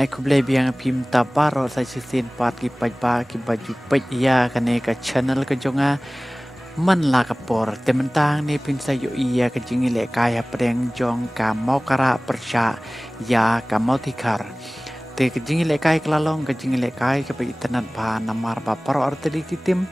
ai kublai biang pim tabaro sa sisin pat ki pajba ki baju pejia kane ka channel ka jonga man la kapor tementang ni pin sa yo iya ka jingi le kaya preng jong ka mau kara persya ya ka mau tikar te ka jingi le kai klalong ka jingi le kai ka pe itanan pa namar pa paro arteli kitim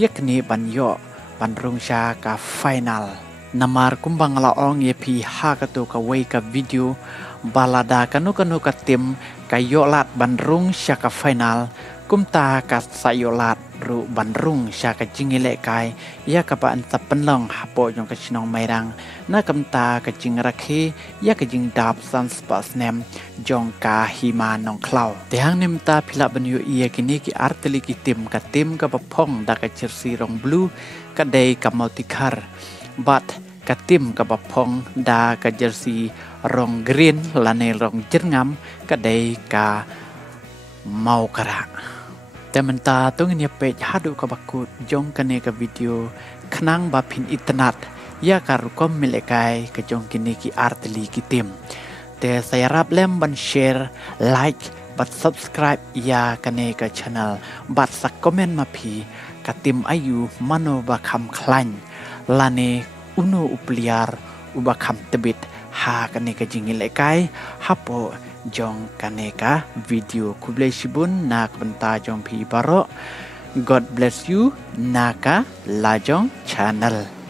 yakni banyo panrung sya ka final namar kumbang laong ye pi ha ka tu ka wei ka video balada kanu ka tim kayolat bandrung syaka final kumta ka sayolat ru bandrung syaka jingile kai ya ka pa anta penlong hapo jong ka chinong mairang na kamta ka jing rakhi ya ka jing dap san spas nem jong ka hima nong klau tehang nimta phila banyu iya kini ki arteli ki tim ka papong da ka jersey rong blue ka dei ka mautikar but katim ka papong da ka jersey rong green lane rong jerngam kadai ka mau kara tementa tung ni pe hadu ka bakut jong kane ka video khnang ba phin itnat ya kar kom milekai ka jong kini ki artli ki tim te saya rap lem ban share like bat subscribe ya kane ka channel bat sak comment ma phi ka tim ayu mano ba kham khlan lane uno upliar uba kham tebit ha kaneka jingile kai hapo jong kaneka video kublai shibun nak benta jong pi baro God bless you naka lajong channel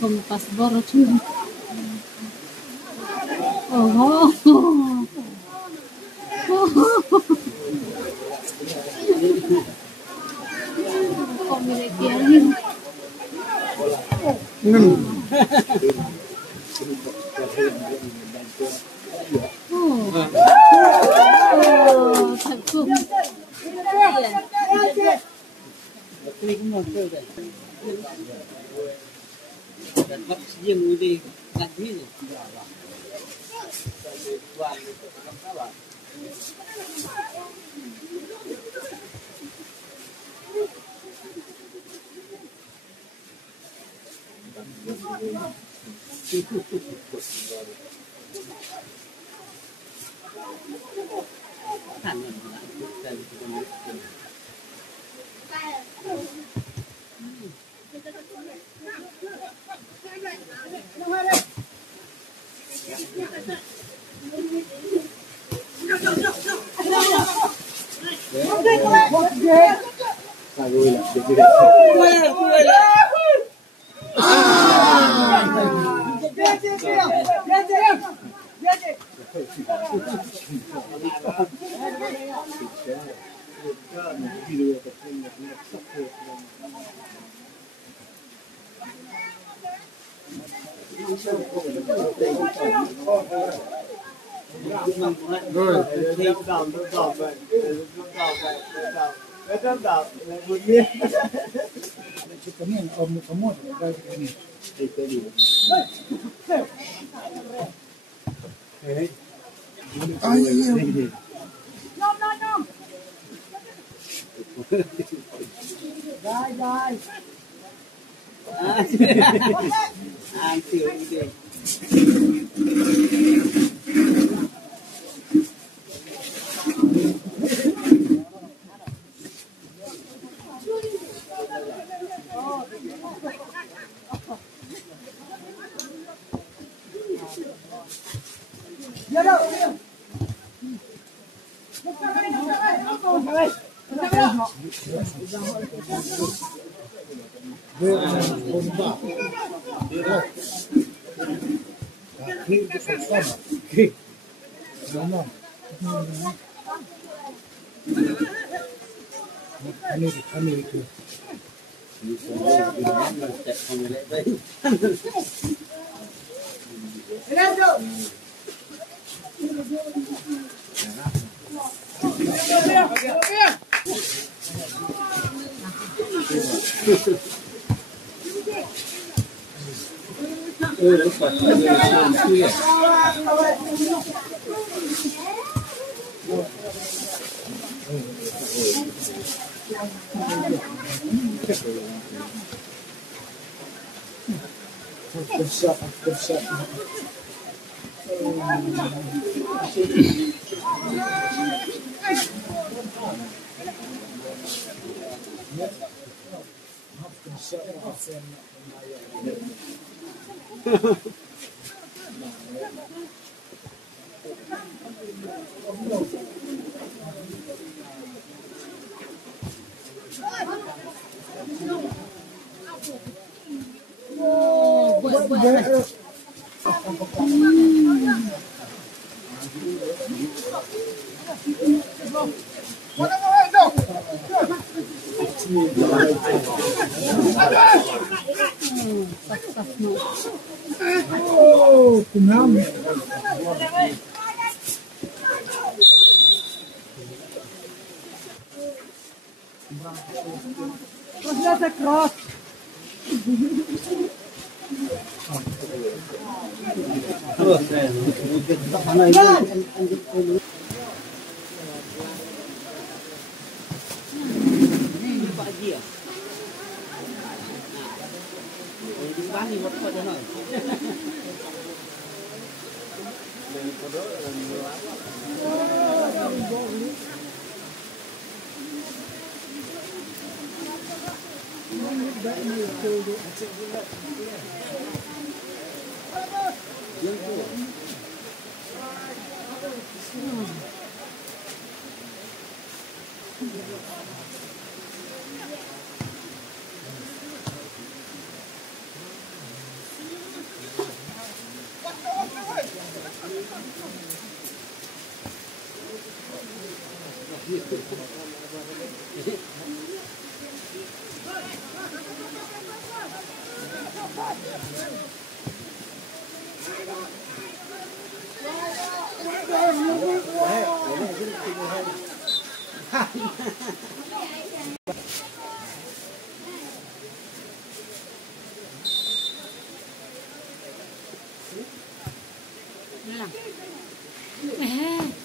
Kompas baru cuma. Oh. Komiliki angin. Takut. Dan waktu dia mudi nanti ni.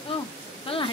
Oh, kalah.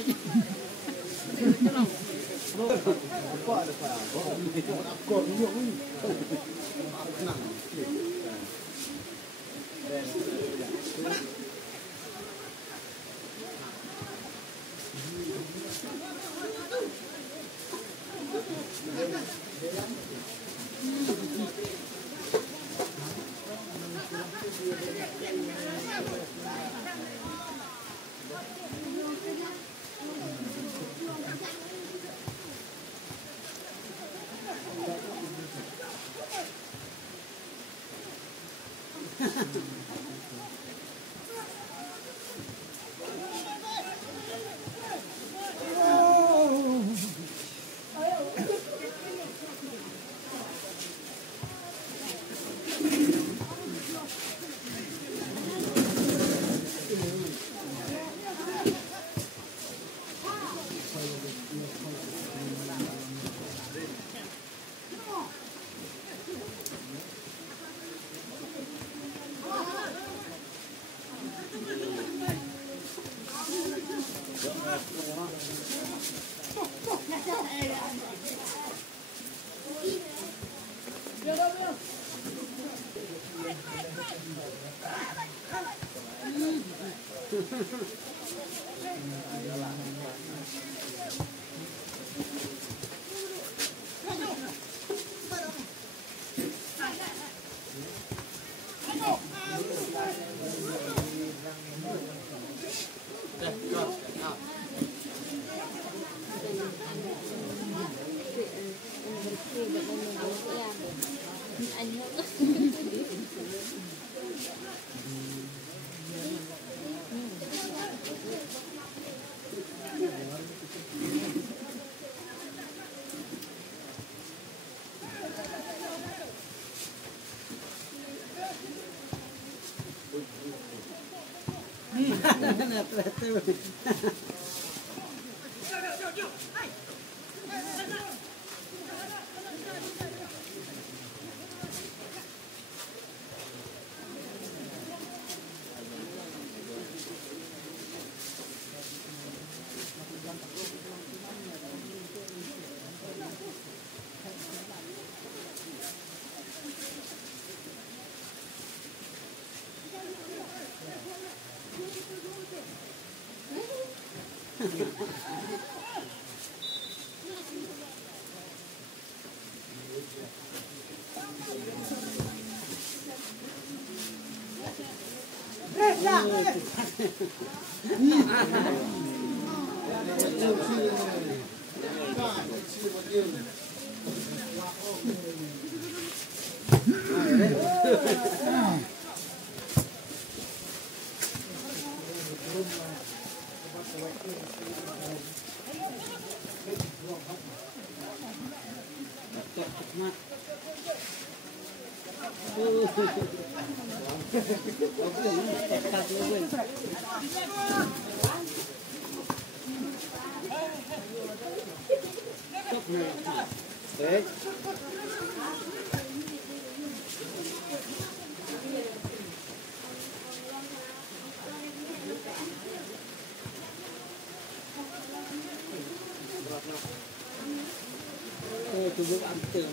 Tunggu anteng.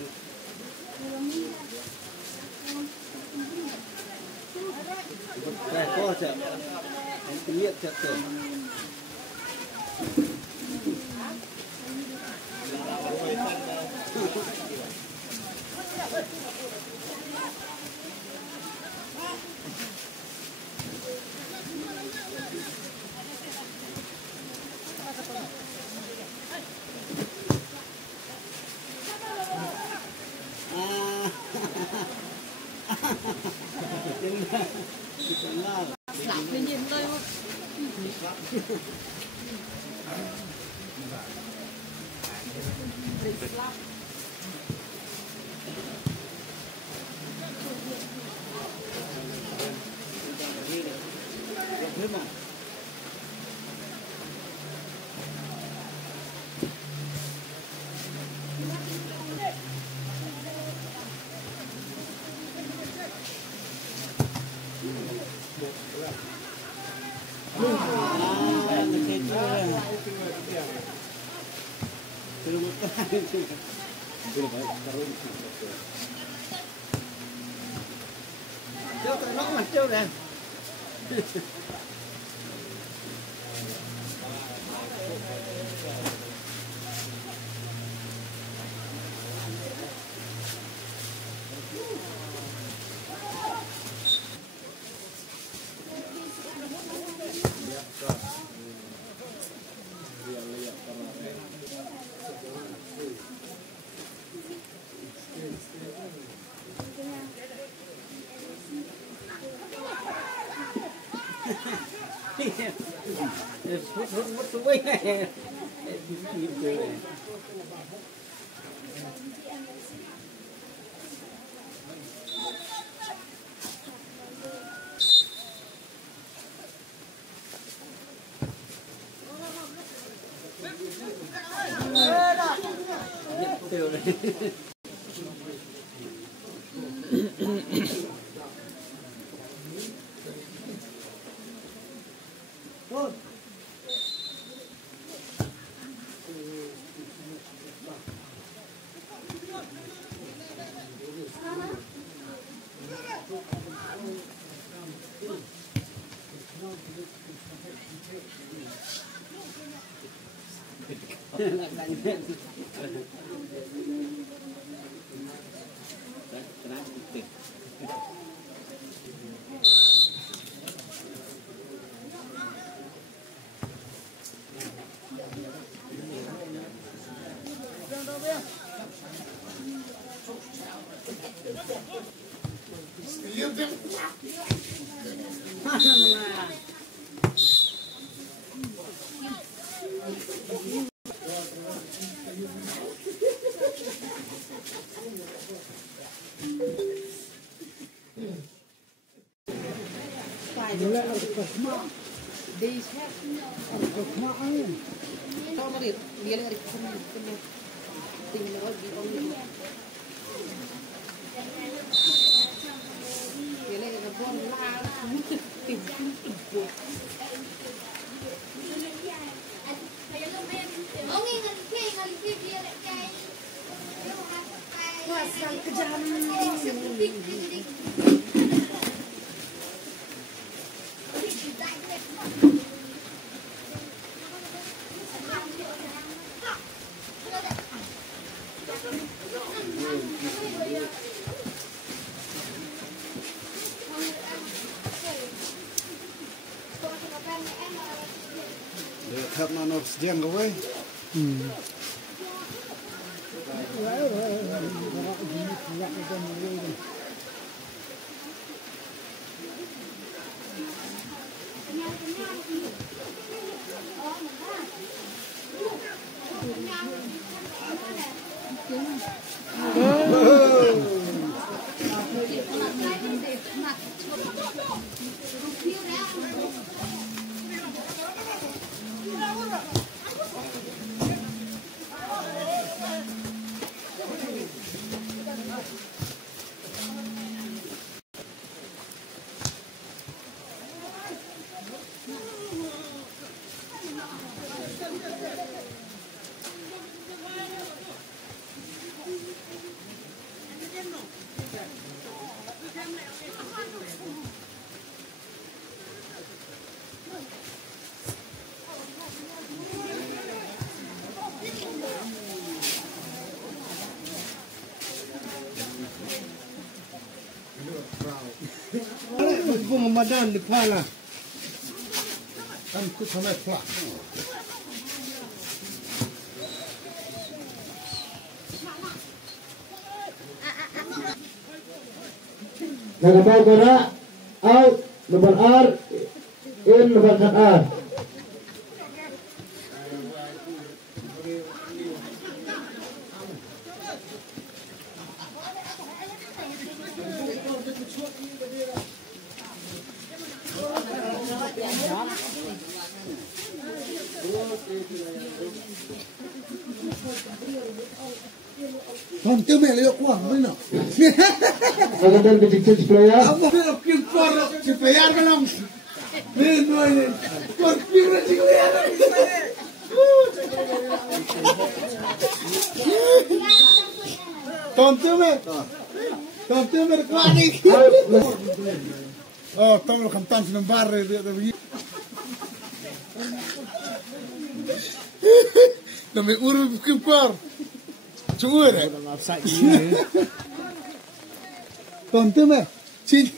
Đây có chợ. Kinh nghiệm chợ tưởng. Châu cái nó mặt châu này. Hút suối này. Tiêu này. Thập nó nộp tiền rồi. Ramadan dipala. Kan ku sampai plak. Jangan gerak out, lebar R, in lebar R. Không tiêu mẹ lấy quá mới nọ. Kagatan kecil supaya. Apa nak kimpar supaya kan am. Ni nuai ni. Kor kimpar supaya. Tontu mẹ. Tontu mẹ quá đi. Tao là khám tan xin bar rồi rồi. Làm mẹ uru kimpar. Chúa đấy. Còn tư mẹ. Chị.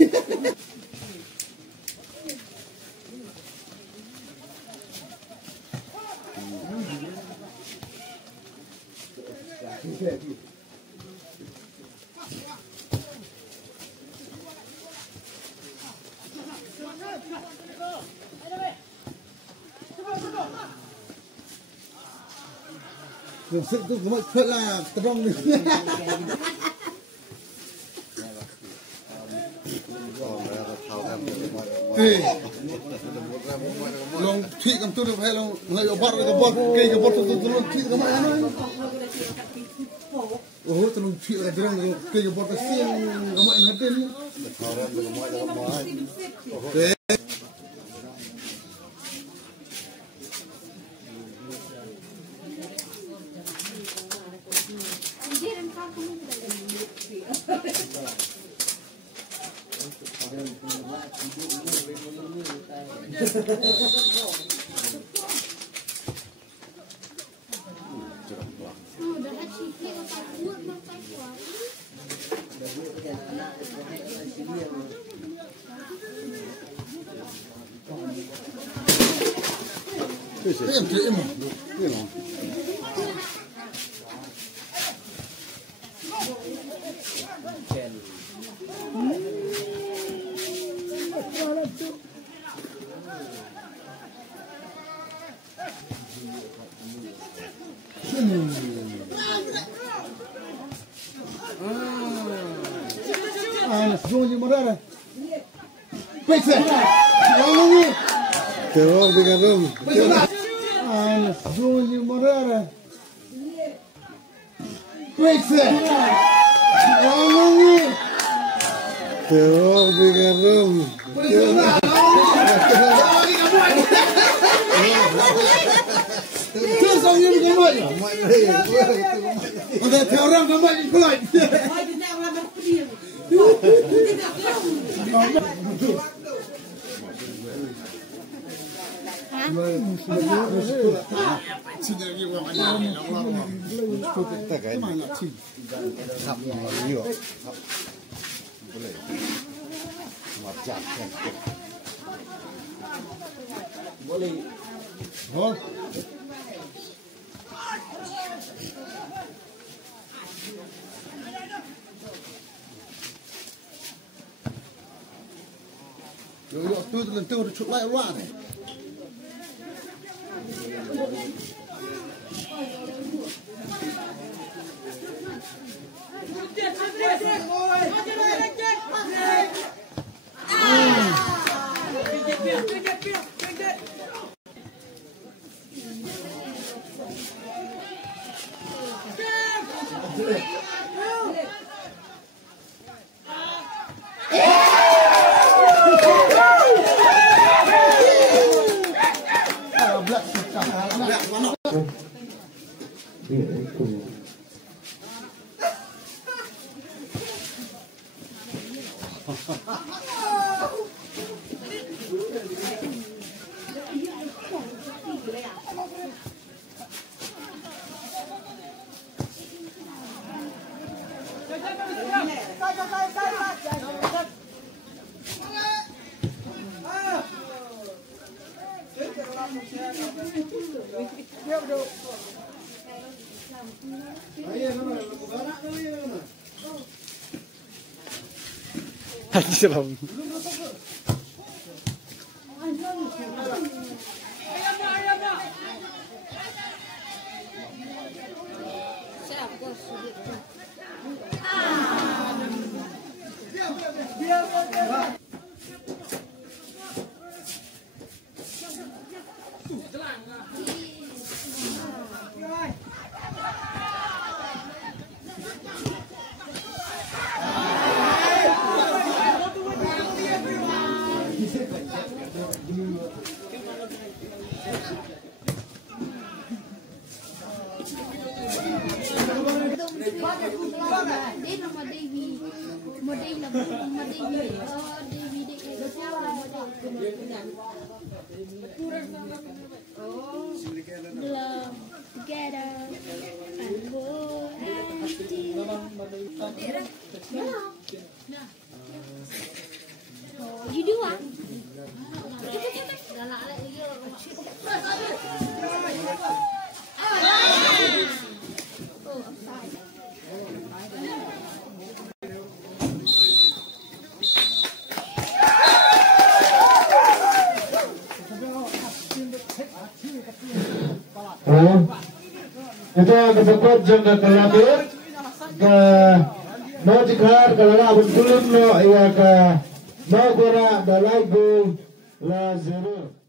Sự tôi có một thật là trong được. Long thị cầm tôi được hay long người ở bắt cái bot cây cái bot tôi long thị cầm ai nói. Tôi long thị là đường cây cái bot cái xiên cầm ai nói tên. Junge Morera. Pizza. Vamos. Te vou pegar vamos. Junge Morera. Pizza. Vamos. Te vou pegar vamos. Tu song như cái mày. Ông ta theo răng cái mày cái lại. Rồi tôi lần tôi chụp lại loa này. Serem. You do what? Itu disebut jangka kelabit ke no jikar kalau abun kulum no iya ke no gora dalai gol la zero.